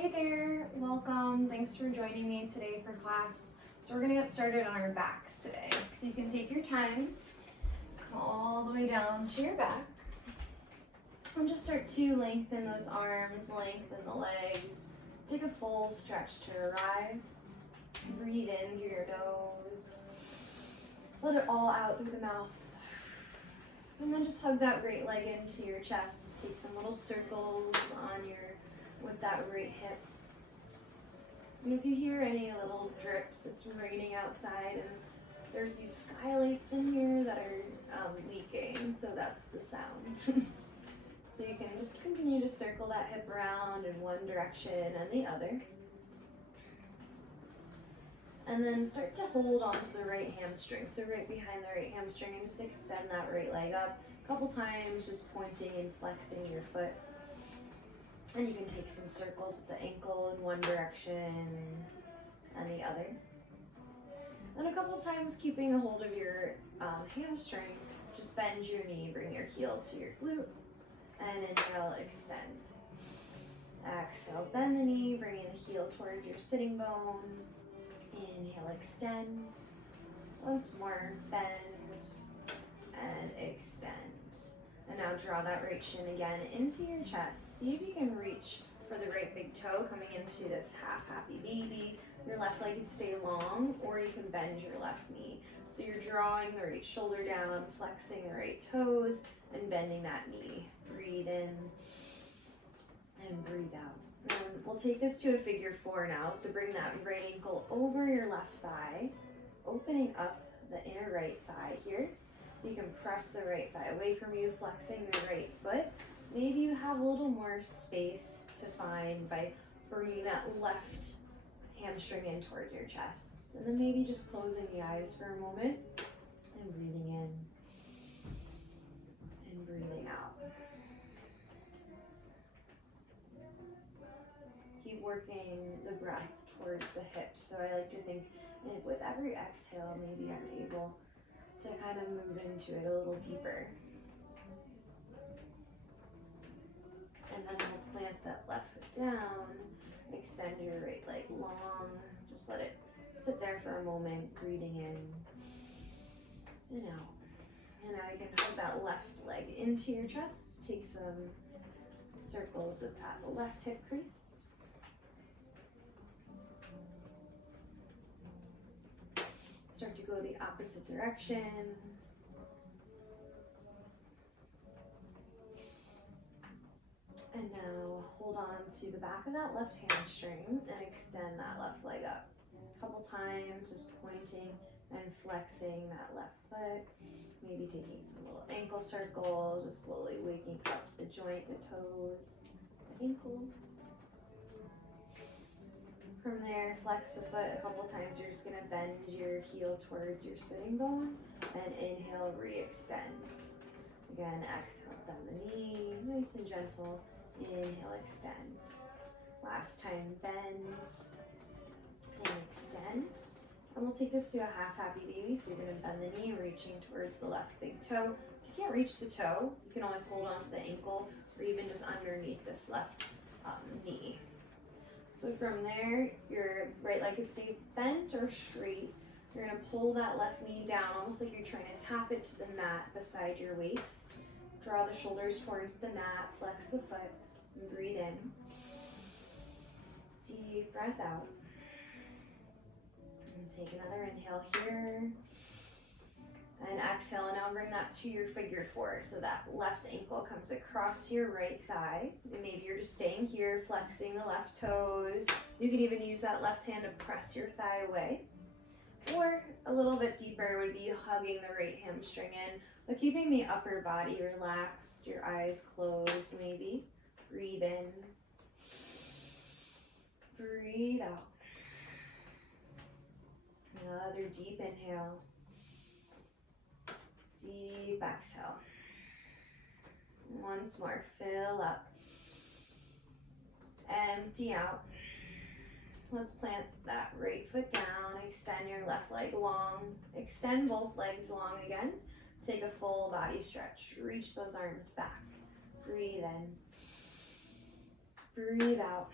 Hey there, welcome. Thanks for joining me today for class. So we're gonna get started on our backs today. So you can take your time, come all the way down to your back, and just start to lengthen those arms, lengthen the legs. Take a full stretch to arrive. Breathe in through your nose. Let it all out through the mouth. And then just hug that right leg into your chest. Take some little circles on with that right hip. And if you hear any little drips, it's raining outside and there's these skylights in here that are leaking, so that's the sound. So you can just continue to circle that hip around in one direction and the other. And then start to hold onto the right hamstring, so right behind the right hamstring, and just extend that right leg up a couple times, just pointing and flexing your foot. And you can take some circles with the ankle in one direction and the other. Then a couple times keeping a hold of your hamstring, just bend your knee, bring your heel to your glute, and inhale, extend. Exhale, bend the knee, bringing the heel towards your sitting bone. Inhale, extend. Once more, bend and extend. And now draw that right shin again into your chest. See if you can reach for the right big toe coming into this half happy baby. Your left leg can stay long, or you can bend your left knee. So you're drawing the right shoulder down, flexing the right toes, and bending that knee. Breathe in and breathe out. And we'll take this to a figure four now. So bring that right ankle over your left thigh, opening up the inner right thigh here. You can press the right thigh away from you, flexing the right foot. Maybe you have a little more space to find by bringing that left hamstring in towards your chest. And then maybe just closing the eyes for a moment and breathing in and breathing out. Keep working the breath towards the hips. So I like to think with every exhale, maybe I'm able to kind of move into it a little deeper. And then we'll plant that left foot down, extend your right leg long, just let it sit there for a moment, breathing in and out. And now you can hold that left leg into your chest, take some circles with that left hip crease. Start to go the opposite direction. And now hold on to the back of that left hamstring and extend that left leg up. A couple times, just pointing and flexing that left foot. Maybe taking some little ankle circles, just slowly waking up the joint, the toes, the ankle. From there, flex the foot a couple times. You're just gonna bend your heel towards your sitting bone and inhale, re-extend. Again, exhale, bend the knee, nice and gentle. Inhale, extend. Last time, bend and extend. And we'll take this to a half happy baby. So you're gonna bend the knee, reaching towards the left big toe. If you can't reach the toe, you can always hold on to the ankle or even just underneath this left knee. So from there, your right leg can stay bent or straight. You're gonna pull that left knee down, almost like you're trying to tap it to the mat beside your waist. Draw the shoulders towards the mat, flex the foot, and breathe in. Deep breath out. And take another inhale here. And exhale, and now bring that to your figure four. So that left ankle comes across your right thigh. And maybe you're just staying here, flexing the left toes. You can even use that left hand to press your thigh away. Or a little bit deeper would be hugging the right hamstring in, but keeping the upper body relaxed, your eyes closed maybe. Breathe in. Breathe out. Another deep inhale. Deep exhale. Once more, fill up. Empty out. Let's plant that right foot down, extend your left leg long, extend both legs long again. Take a full body stretch, reach those arms back. Breathe in, breathe out.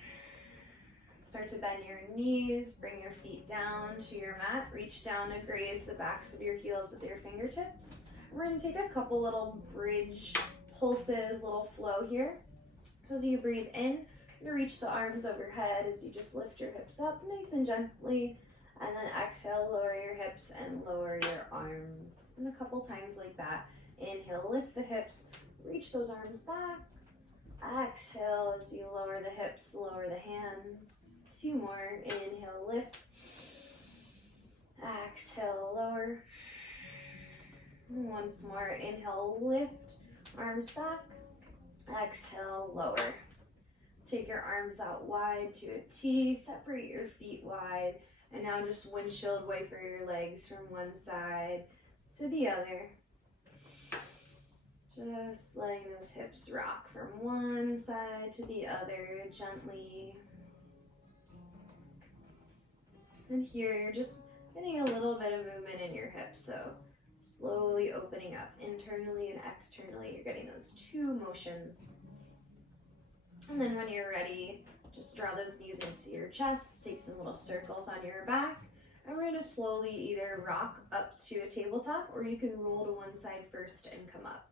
Start to bend your knees, bring your feet down to your mat, reach down to graze the backs of your heels with your fingertips. We're gonna take a couple little bridge pulses, little flow here. So as you breathe in, you're gonna reach the arms overhead as you just lift your hips up nice and gently, and then exhale, lower your hips and lower your arms. And a couple times like that. Inhale, lift the hips, reach those arms back. Exhale as you lower the hips, lower the hands. 2 more. Inhale, lift. Exhale, lower. Once more. Inhale, lift. Arms back. Exhale, lower. Take your arms out wide to a T. Separate your feet wide. And now just windshield wiper your legs from one side to the other. Just letting those hips rock from one side to the other gently. And here you're just getting a little bit of movement in your hips, so slowly opening up internally and externally. You're getting those 2 motions. And then when you're ready, just draw those knees into your chest, take some little circles on your back, and we're going to slowly either rock up to a tabletop or you can roll to one side first and come up.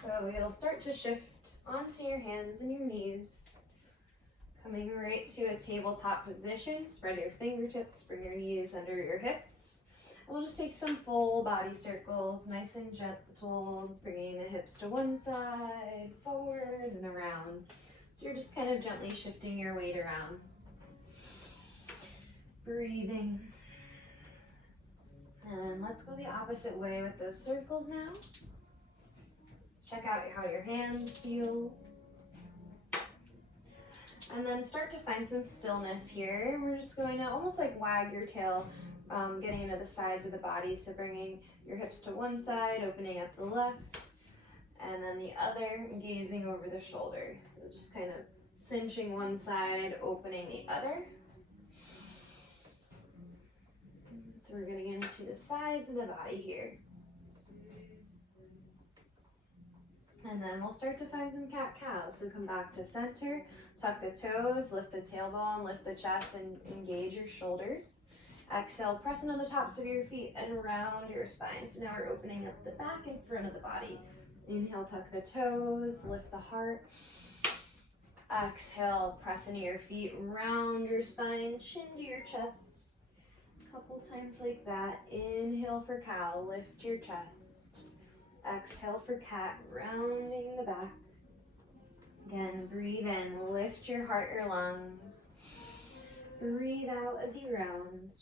So you'll start to shift onto your hands and your knees, coming right to a tabletop position. Spread your fingertips, bring your knees under your hips. And we'll just take some full body circles, nice and gentle, bringing the hips to one side, forward and around. So you're just kind of gently shifting your weight around. Breathing. And let's go the opposite way with those circles now. Check out how your hands feel. And then start to find some stillness here. We're just going to almost like wag your tail, getting into the sides of the body. So bringing your hips to one side, opening up the left, and then the other, gazing over the shoulder. So just kind of cinching one side, opening the other. So we're getting into the sides of the body here. And then we'll start to find some cat-cows. So come back to center, tuck the toes, lift the tailbone, lift the chest, and engage your shoulders. Exhale, press into the tops of your feet and round your spine. So now we're opening up the back and front of the body. Inhale, tuck the toes, lift the heart. Exhale, press into your feet, round your spine, chin to your chest. A couple times like that. Inhale for cow, lift your chest. Exhale for cat, rounding the back. Again, breathe in, lift your heart, your lungs. Breathe out as you round.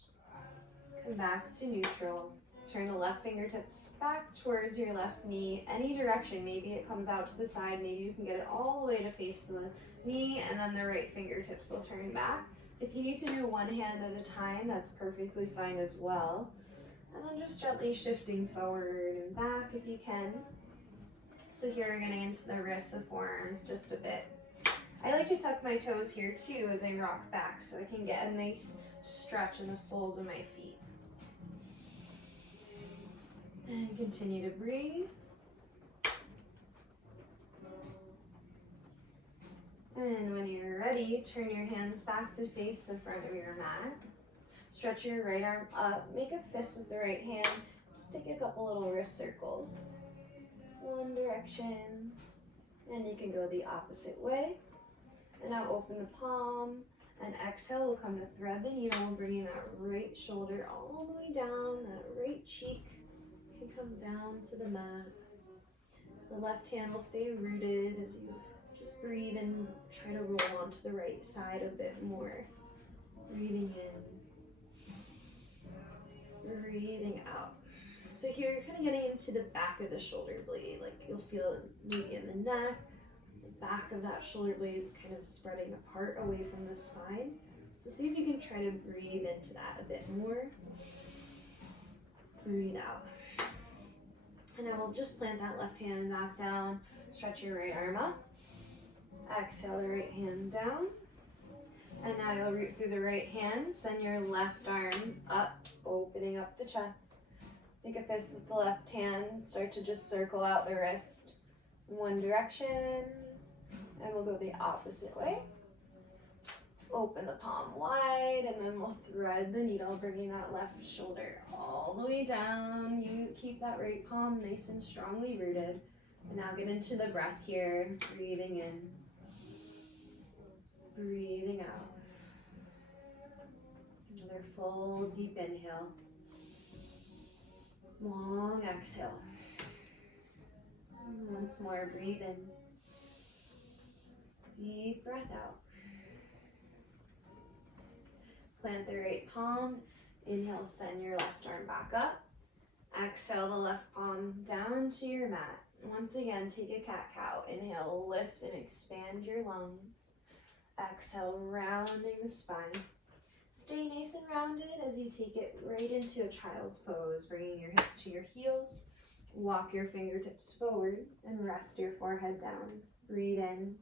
Come back to neutral. Turn the left fingertips back towards your left knee, any direction. Maybe it comes out to the side, maybe you can get it all the way to face the knee, and then the right fingertips will turn back. If you need to do one hand at a time, that's perfectly fine as well. And then just gently shifting forward and back if you can. So here we're getting into the wrists, the forearms just a bit. I like to tuck my toes here too as I rock back so I can get a nice stretch in the soles of my feet. And continue to breathe. And when you're ready, turn your hands back to face the front of your mat. Stretch your right arm up, make a fist with the right hand. Just take a couple little wrist circles. One direction, and you can go the opposite way. And now open the palm, and exhale, we'll come to thread the needle, bringing that right shoulder all the way down, that right cheek can come down to the mat. The left hand will stay rooted as you just breathe and try to roll onto the right side a bit more. Breathing in. Breathing out. So here you're kind of getting into the back of the shoulder blade, like you'll feel it maybe in the neck, the back of that shoulder blade is kind of spreading apart away from the spine. So see if you can try to breathe into that a bit more. Breathe out. And then we'll just plant that left hand back down, stretch your right arm up. Exhale the right hand down. And now you'll root through the right hand, send your left arm up, opening up the chest. Make a fist with the left hand, start to just circle out the wrist in one direction, and we'll go the opposite way. Open the palm wide, and then we'll thread the needle, bringing that left shoulder all the way down. You keep that right palm nice and strongly rooted. And now get into the breath here, breathing in, breathing out. Another full deep inhale. Long exhale. And once more, breathe in. Deep breath out. Plant the right palm. Inhale, send your left arm back up. Exhale the left palm down to your mat. Once again, take a cat-cow. Inhale, lift and expand your lungs. Exhale, rounding the spine. Stay nice and rounded as you take it right into a child's pose, bringing your hips to your heels. Walk your fingertips forward and rest your forehead down. Breathe in.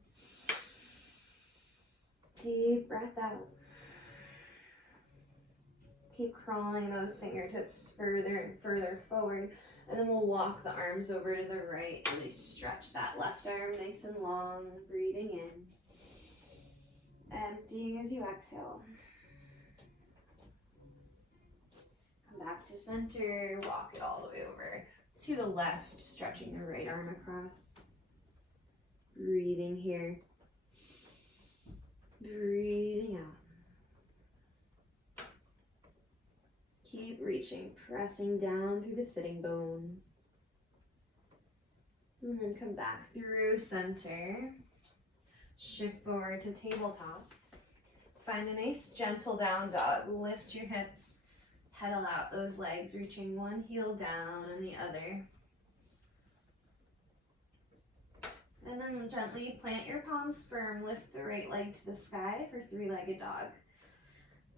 Deep breath out. Keep crawling those fingertips further and further forward. And then we'll walk the arms over to the right. Really stretch that left arm nice and long. Breathing in. Emptying as you exhale. Come back to center. Walk it all the way over to the left. Stretching the right arm across. Breathing here. Breathing out. Keep reaching, pressing down through the sitting bones. And then come back through center. Shift forward to tabletop. Find a nice gentle down dog. Lift your hips, pedal out those legs, reaching one heel down and the other. And then gently plant your palms firm. Lift the right leg to the sky for three-legged dog.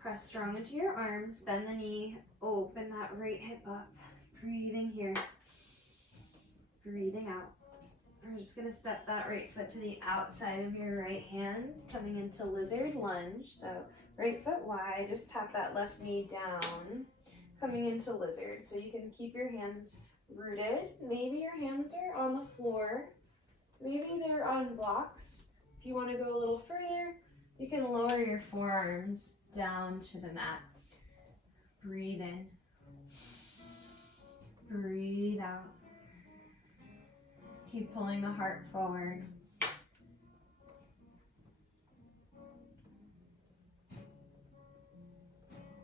Press strong into your arms, bend the knee, open that right hip up. Breathing here, breathing out. We're just gonna step that right foot to the outside of your right hand, coming into lizard lunge. So right foot wide, just tap that left knee down, coming into lizard. So you can keep your hands rooted. Maybe your hands are on the floor, maybe they're on blocks. If you wanna go a little further, you can lower your forearms down to the mat. Breathe in. Breathe out. Keep pulling the heart forward.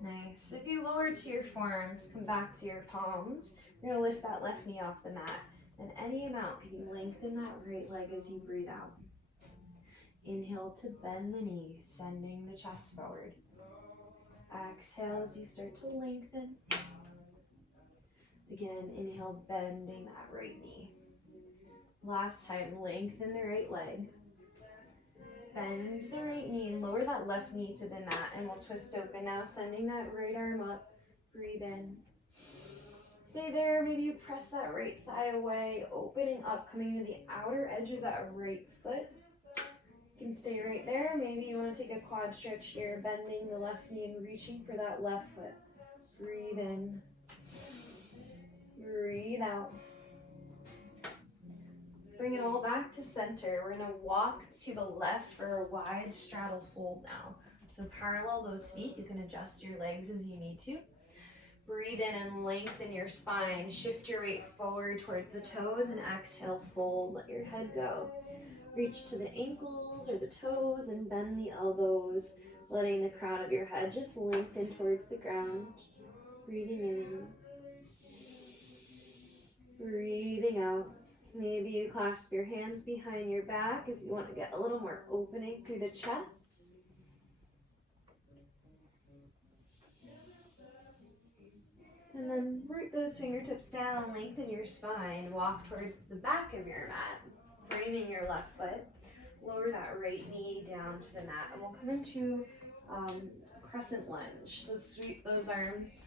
Nice. If you lower to your forearms, come back to your palms. You're gonna lift that left knee off the mat. And any amount, can you lengthen that right leg as you breathe out? Inhale to bend the knee, sending the chest forward. Exhale as you start to lengthen. Again, inhale, bending that right knee. Last time, lengthen the right leg. Bend the right knee, lower that left knee to the mat, and we'll twist open now, sending that right arm up. Breathe in. Stay there, maybe you press that right thigh away, opening up, coming to the outer edge of that right foot. You can stay right there. Maybe you want to take a quad stretch here, bending the left knee and reaching for that left foot. Breathe in. Breathe out. Bring it all back to center. We're going to walk to the left for a wide straddle fold now. So parallel those feet. You can adjust your legs as you need to. Breathe in and lengthen your spine. Shift your weight forward towards the toes and exhale, fold. Let your head go. Reach to the ankles or the toes and bend the elbows, letting the crown of your head just lengthen towards the ground. Breathing in. Breathing out. Maybe you clasp your hands behind your back if you want to get a little more opening through the chest. And then root those fingertips down, lengthen your spine, walk towards the back of your mat, framing your left foot. Lower that right knee down to the mat, and we'll come into crescent lunge. So sweep those arms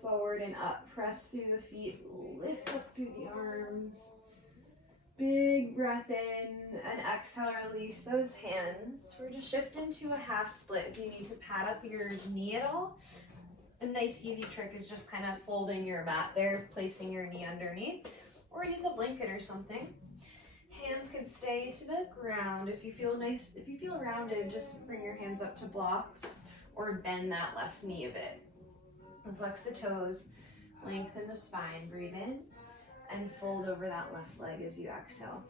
forward and up. Press through the feet, lift up through the arms. Big breath in, and exhale, release those hands. We're going to shift into a half split. If you need to pad up your knee at all, a nice easy trick is just kind of folding your mat there, placing your knee underneath, or use a blanket or something. Hands could stay to the ground. If you feel nice, if you feel rounded, just bring your hands up to blocks or bend that left knee a bit. And flex the toes, lengthen the spine, breathe in, and fold over that left leg as you exhale.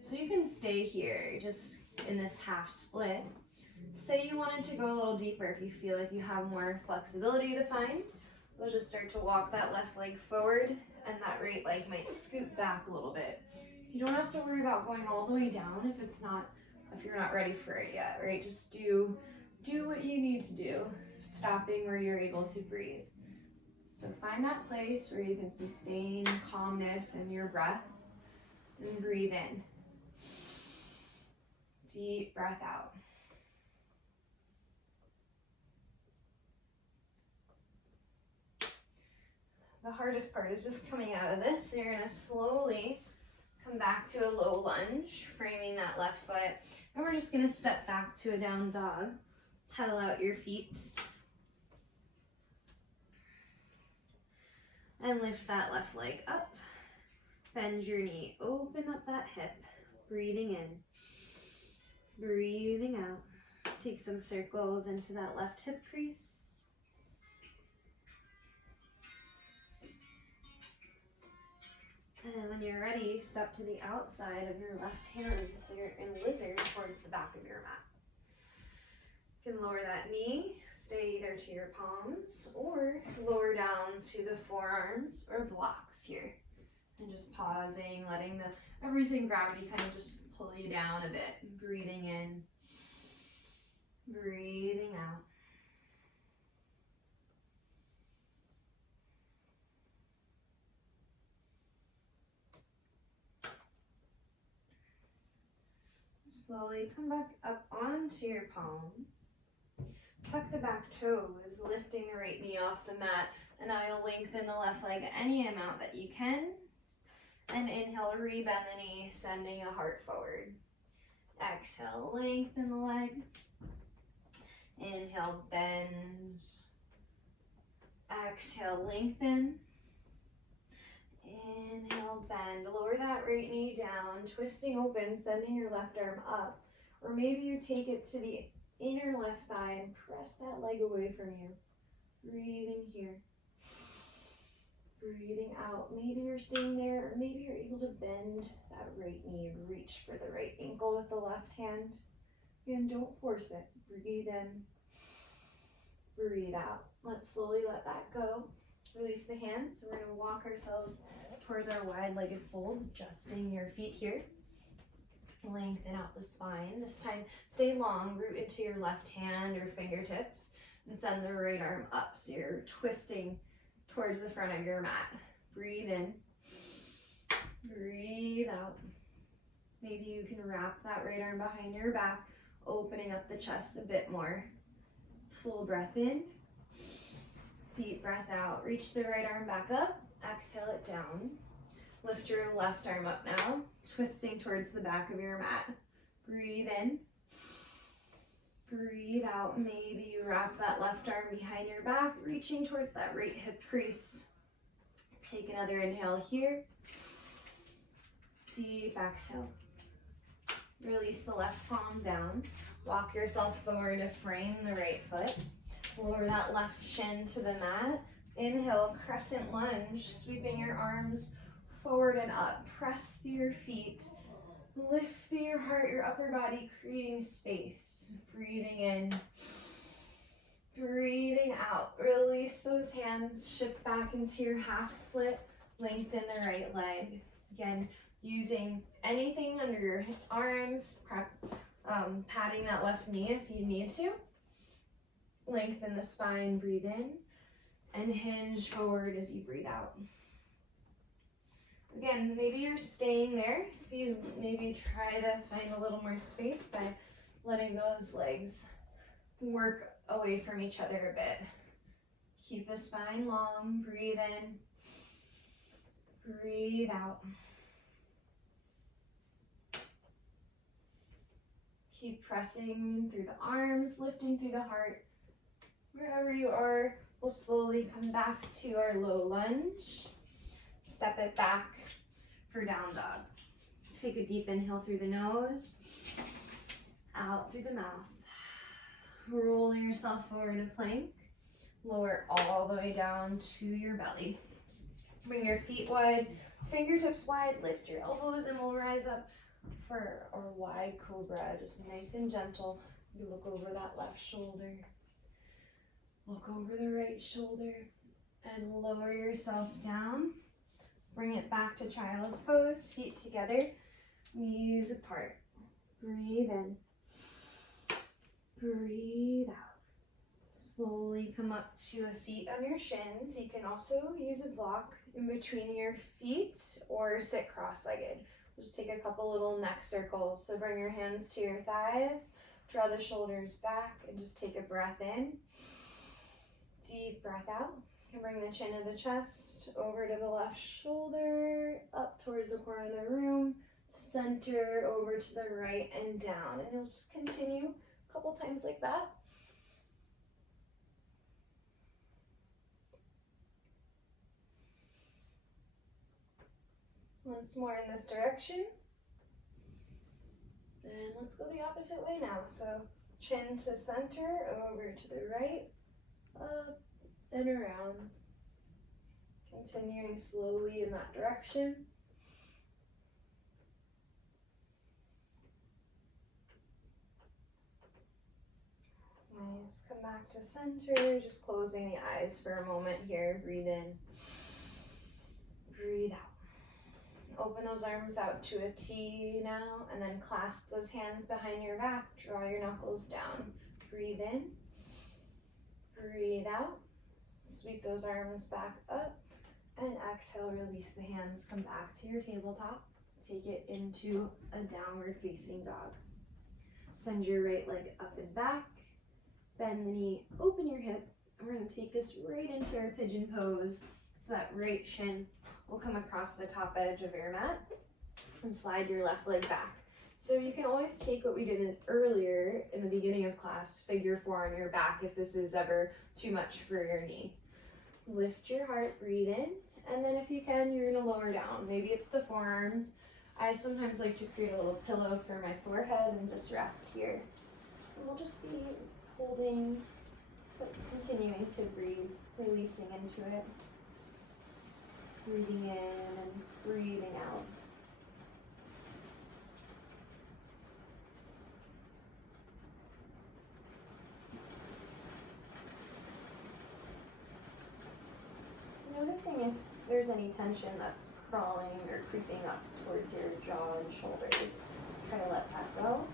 So you can stay here, just in this half split. Say you wanted to go a little deeper if you feel like you have more flexibility to find. We'll just start to walk that left leg forward, and that right leg might scoot back a little bit. You don't have to worry about going all the way down if you're not ready for it yet, right? Just do what you need to do, stopping where you're able to breathe. So find that place where you can sustain calmness in your breath and breathe in. Deep breath out. The hardest part is just coming out of this. So you're gonna slowly come back to a low lunge, framing that left foot. And we're just gonna step back to a down dog. Pedal out your feet. And lift that left leg up. Bend your knee, open up that hip. Breathing in, breathing out. Take some circles into that left hip crease. And when you're ready, step to the outside of your left hand, so you're in lizard towards the back of your mat. You can lower that knee, stay either to your palms, or lower down to the forearms or blocks here. And just pausing, letting everything gravity kind of just pull you down a bit. Breathing in, breathing out. Slowly come back up onto your palms. Tuck the back toes, lifting the right knee off the mat, and I'll lengthen the left leg any amount that you can. And inhale, rebend the knee, sending the heart forward. Exhale, lengthen the leg. Inhale, bend. Exhale, lengthen. Inhale, bend. Lower that right knee down, twisting open, sending your left arm up. Or maybe you take it to the inner left thigh and press that leg away from you. Breathing here. Breathing out. Maybe you're staying there, or maybe you're able to bend that right knee, reach for the right ankle with the left hand. Again, don't force it. Breathe in. Breathe out. Let's slowly let that go. Release the hands, and we're going to walk ourselves towards our wide-legged fold, adjusting your feet here. Lengthen out the spine. This time, stay long, root into your left hand or fingertips, and send the right arm up. So you're twisting towards the front of your mat. Breathe in. Breathe out. Maybe you can wrap that right arm behind your back, opening up the chest a bit more. Full breath in. Deep breath out. Reach the right arm back up. Exhale it down. Lift your left arm up now, twisting towards the back of your mat. Breathe in. Breathe out. Maybe you wrap that left arm behind your back, reaching towards that right hip crease. Take another inhale here. Deep exhale. Release the left palm down. Walk yourself forward to frame the right foot. Lower that left shin to the mat. Inhale, crescent lunge, sweeping your arms forward and up. Press through your feet. Lift through your heart, your upper body, creating space. Breathing in. Breathing out. Release those hands. Shift back into your half split. Lengthen the right leg. Again, using anything under your arms, patting that left knee if you need to. Lengthen the spine, breathe in, and hinge forward as you breathe out. Again, maybe you're staying there. If you maybe try to find a little more space by letting those legs work away from each other a bit. Keep the spine long, breathe in, breathe out. Keep pressing through the arms, lifting through the heart. Wherever you are, we'll slowly come back to our low lunge. Step it back for down dog. Take a deep inhale through the nose, out through the mouth. Roll yourself forward to plank. Lower all the way down to your belly. Bring your feet wide, fingertips wide, lift your elbows, and we'll rise up for our wide cobra. Just nice and gentle. You look over that left shoulder. Look over the right shoulder and lower yourself down. Bring it back to child's pose, feet together, knees apart. Breathe in. Breathe out. Slowly come up to a seat on your shins. You can also use a block in between your feet or sit cross-legged. Just take a couple little neck circles. So bring your hands to your thighs, draw the shoulders back, and just take a breath in. Deep breath out. You can bring the chin of the chest over to the left shoulder, up towards the corner of the room, to center, over to the right, and down. And you'll just continue a couple times like that. Once more in this direction. And let's go the opposite way now. So chin to center, over to the right, up and around. Continuing slowly in that direction. Nice, come back to center, just closing the eyes for a moment here. Breathe in, breathe out. Open those arms out to a T now, and then clasp those hands behind your back. Draw your knuckles down. Breathe in, breathe out. Sweep those arms back up, and exhale, release the hands. Come back to your tabletop. Take it into a downward facing dog. Send your right leg up and back. Bend the knee, open your hip. We're going to take this right into our pigeon pose. So that right shin will come across the top edge of your mat, and slide your left leg back. So you can always take what we did earlier in the beginning of class, figure 4 on your back if this is ever too much for your knee. Lift your heart, breathe in, and then if you can, you're gonna lower down. Maybe it's the forearms. I sometimes like to create a little pillow for my forehead and just rest here. And we'll just be holding, but continuing to breathe, releasing into it. Breathing in and breathing out. Noticing if there's any tension that's crawling or creeping up towards your jaw and shoulders. Try to let that go.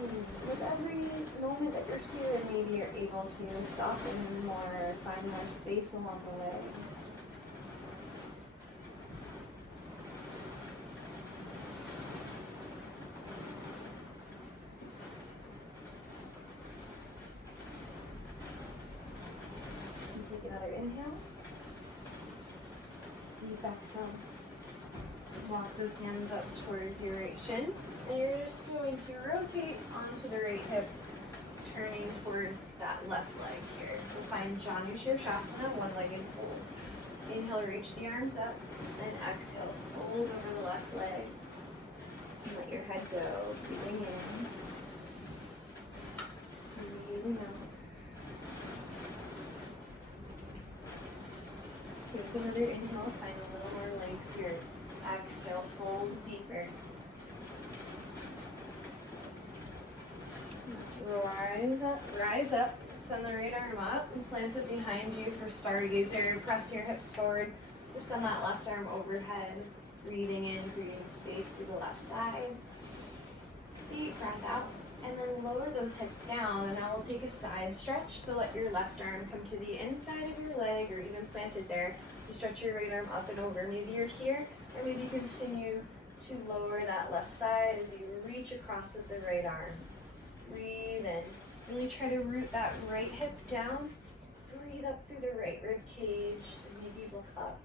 And with every moment that you're here, maybe you're able to soften more, find more space along the way. Another inhale. Deep exhale. Walk those hands up towards your right shin. And you're just going to rotate onto the right hip, turning towards that left leg here. We'll find Janu Shirshasana, one-legged fold. Inhale, reach the arms up, and exhale, fold over the left leg. And let your head go, breathing in, breathing out. Take another inhale, find a little more length here. Exhale, fold deeper. Let's rise up. Send the right arm up and plant it behind you for stargazer. Press your hips forward. Just send that left arm overhead. Breathing in, creating space through the left side. Deep breath out. And then lower those hips down, and now we'll take a side stretch. So let your left arm come to the inside of your leg, or even planted there. So stretch your right arm up and over. Maybe you're here, or maybe continue to lower that left side as you reach across with the right arm. Breathe in. Really try to root that right hip down. Breathe up through the right rib cage, and maybe look up.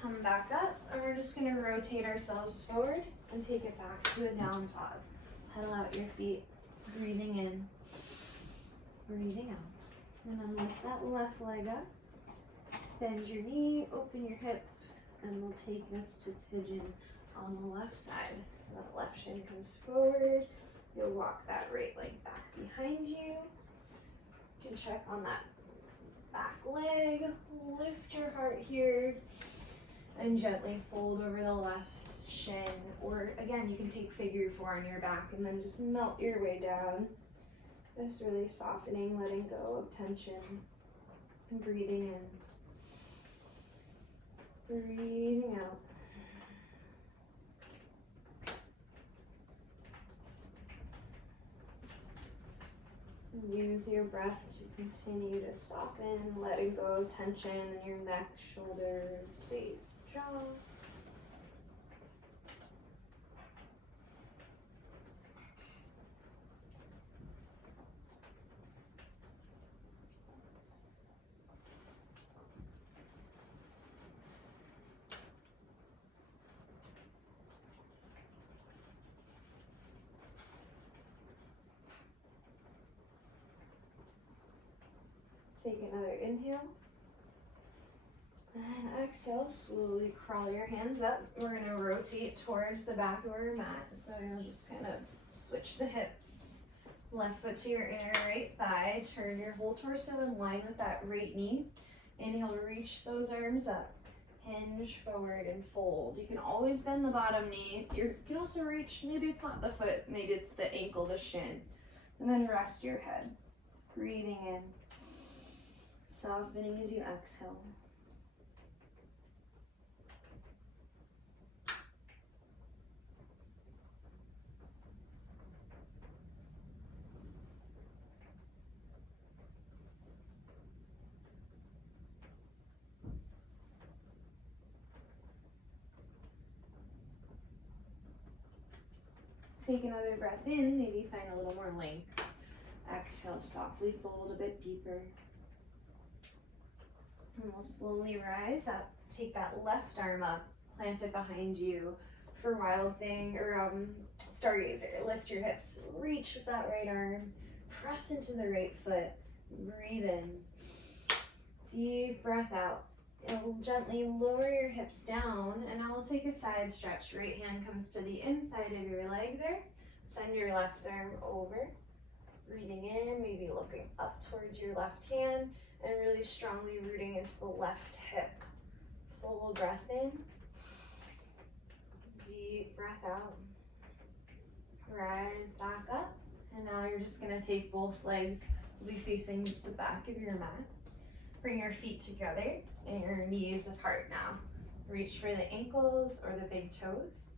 Come back up, and we're just going to rotate ourselves forward and take it back to a down dog. Pedal out your feet, breathing in, Breathing out. And then lift that left leg up. Bend your knee, open your hip, and we'll take this to pigeon on the left side. So that left shin comes forward. You'll walk that right leg back behind you. You can check on that back leg. Lift your heart here and gently fold over the left shin. Or again, you can take figure four on your back and then just melt your way down. Just really softening, letting go of tension. And breathing in. Breathing out. Use your breath to continue to soften, letting go of tension in your neck, shoulders, face, jaw. Take another inhale. And exhale, slowly crawl your hands up. We're gonna rotate towards the back of our mat. So you'll just kind of switch the hips. Left foot to your inner right thigh. Turn your whole torso in line with that right knee. Inhale, reach those arms up. Hinge forward and fold. You can always bend the bottom knee. You can also reach, maybe it's not the foot, maybe it's the ankle, the shin. And then rest your head. Breathing in. Softening as you exhale. Take another breath in, maybe find a little more length. Exhale, softly fold a bit deeper. And we'll slowly rise up. Take that left arm up, plant it behind you for Wild Thing or Stargazer. Lift your hips, reach with that right arm, press into the right foot, breathe in. Deep breath out. It'll gently lower your hips down, and I will take a side stretch. Right hand comes to the inside of your leg there. Send your left arm over. Breathing in, maybe looking up towards your left hand, and really strongly rooting into the left hip. Full breath in. Deep breath out. Rise back up. And now you're just going to take both legs. You'll be facing the back of your mat. Bring your feet together and your knees apart now. Reach for the ankles or the big toes.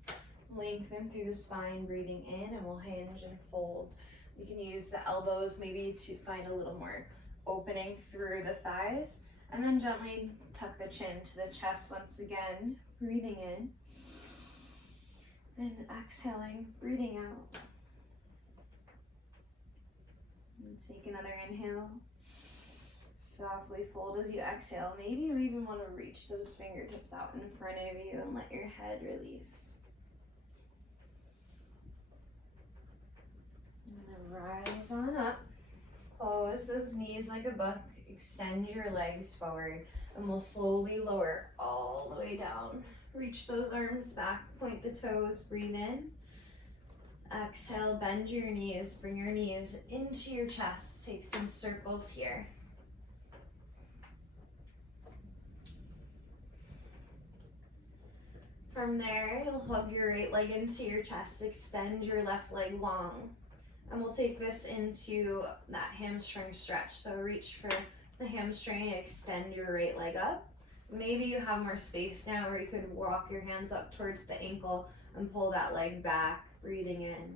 Lengthen through the spine, breathing in, and we'll hinge and fold. You can use the elbows maybe to find a little more opening through the thighs, and then gently tuck the chin to the chest once again, breathing in, and exhaling, breathing out. And take another inhale. Softly fold as you exhale. Maybe you even want to reach those fingertips out in front of you and let your head release. And then rise on up. Close those knees like a book. Extend your legs forward, and we'll slowly lower all the way down. Reach those arms back, point the toes, breathe in. Exhale, bend your knees, bring your knees into your chest. Take some circles here. From there, you'll hug your right leg into your chest, extend your left leg long. And we'll take this into that hamstring stretch. So reach for the hamstring, extend your right leg up. Maybe you have more space now where you could walk your hands up towards the ankle and pull that leg back, breathing in,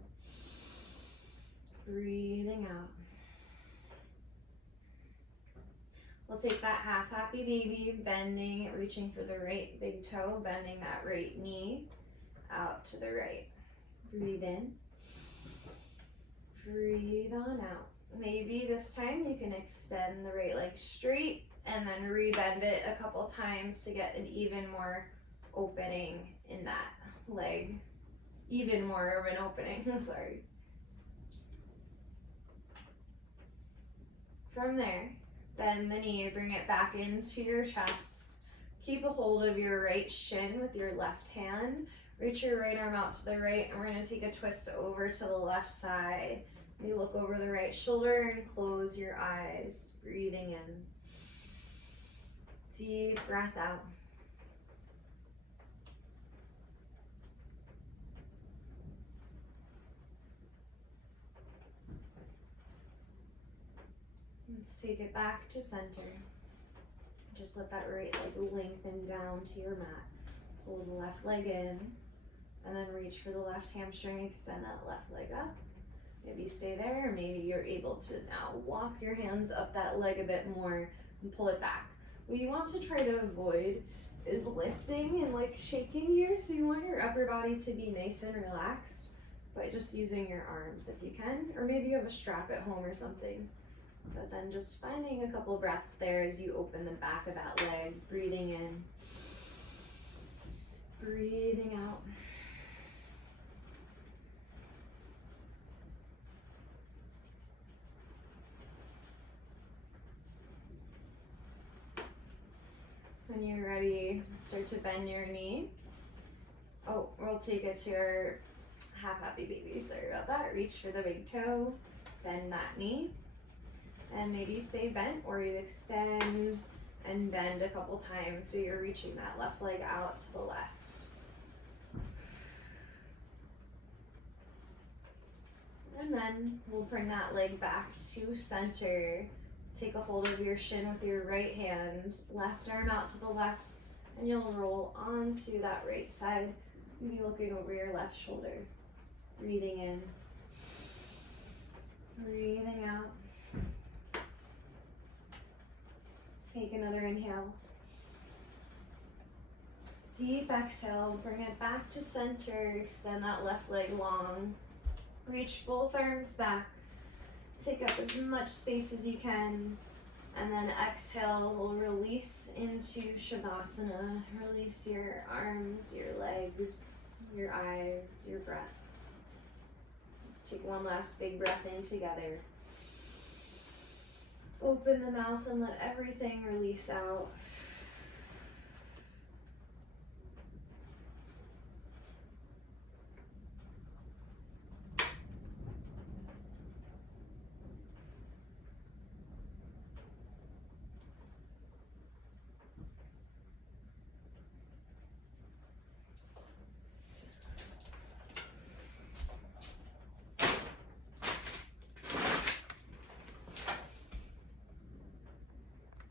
breathing out. We'll take that half happy baby, bending, reaching for the right big toe, bending that right knee out to the right. Breathe in, breathe on out. Maybe this time you can extend the right leg straight and then rebend it a couple times to get an even more opening in that leg. Even more of an opening, sorry. From there, bend the knee, bring it back into your chest. Keep a hold of your right shin with your left hand. Reach your right arm out to the right, and we're gonna take a twist over to the left side. You look over the right shoulder and close your eyes, breathing in. Deep breath out. Let's take it back to center. Just let that right leg lengthen down to your mat. Pull the left leg in, and then reach for the left hamstring, extend that left leg up. Maybe stay there, or maybe you're able to now walk your hands up that leg a bit more and pull it back. What you want to try to avoid is lifting and shaking here, so you want your upper body to be nice and relaxed by just using your arms if you can, or maybe you have a strap at home or something. But then just finding a couple breaths there as you open the back of that leg, breathing in, breathing out. When you're ready, start to bend your knee. Oh, we'll take us to our half happy baby. Sorry about that. Reach for the big toe, bend that knee. And maybe stay bent, or you extend and bend a couple times so you're reaching that left leg out to the left. And then we'll bring that leg back to center. Take a hold of your shin with your right hand, left arm out to the left, and you'll roll onto that right side. Maybe looking over your left shoulder. Breathing in, breathing out. Take another inhale. Deep exhale, bring it back to center, extend that left leg long. Reach both arms back. Take up as much space as you can. And then exhale, we'll release into Shavasana. Release your arms, your legs, your eyes, your breath. Let's take one last big breath in together. Open the mouth and let everything release out.